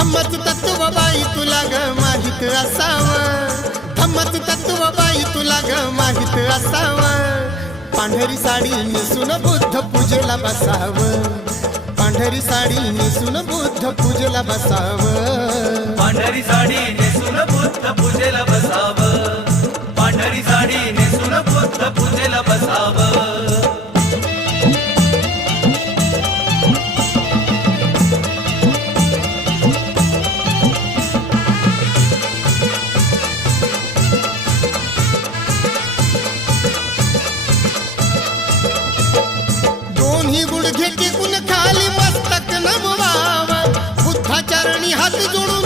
धम्मच तत्व बाई तुला ग माहित असावं, धम्मच तत्व बाई तुला ग माहित असावं. पांढरी साडी नेसून बुद्ध पूजेला बसावं, पांढरी साडी नेसून बुद्ध पूजेला बसावं. पांढरी साडी नेसून बुद्ध पूजेला बसावं, पांढरी साडी नेसून बुद्ध पूजेला बसावं. दोन्ही गुडघे टेकून खाली मस्तक नमवावं, बुद्धाचरणी हात जोडून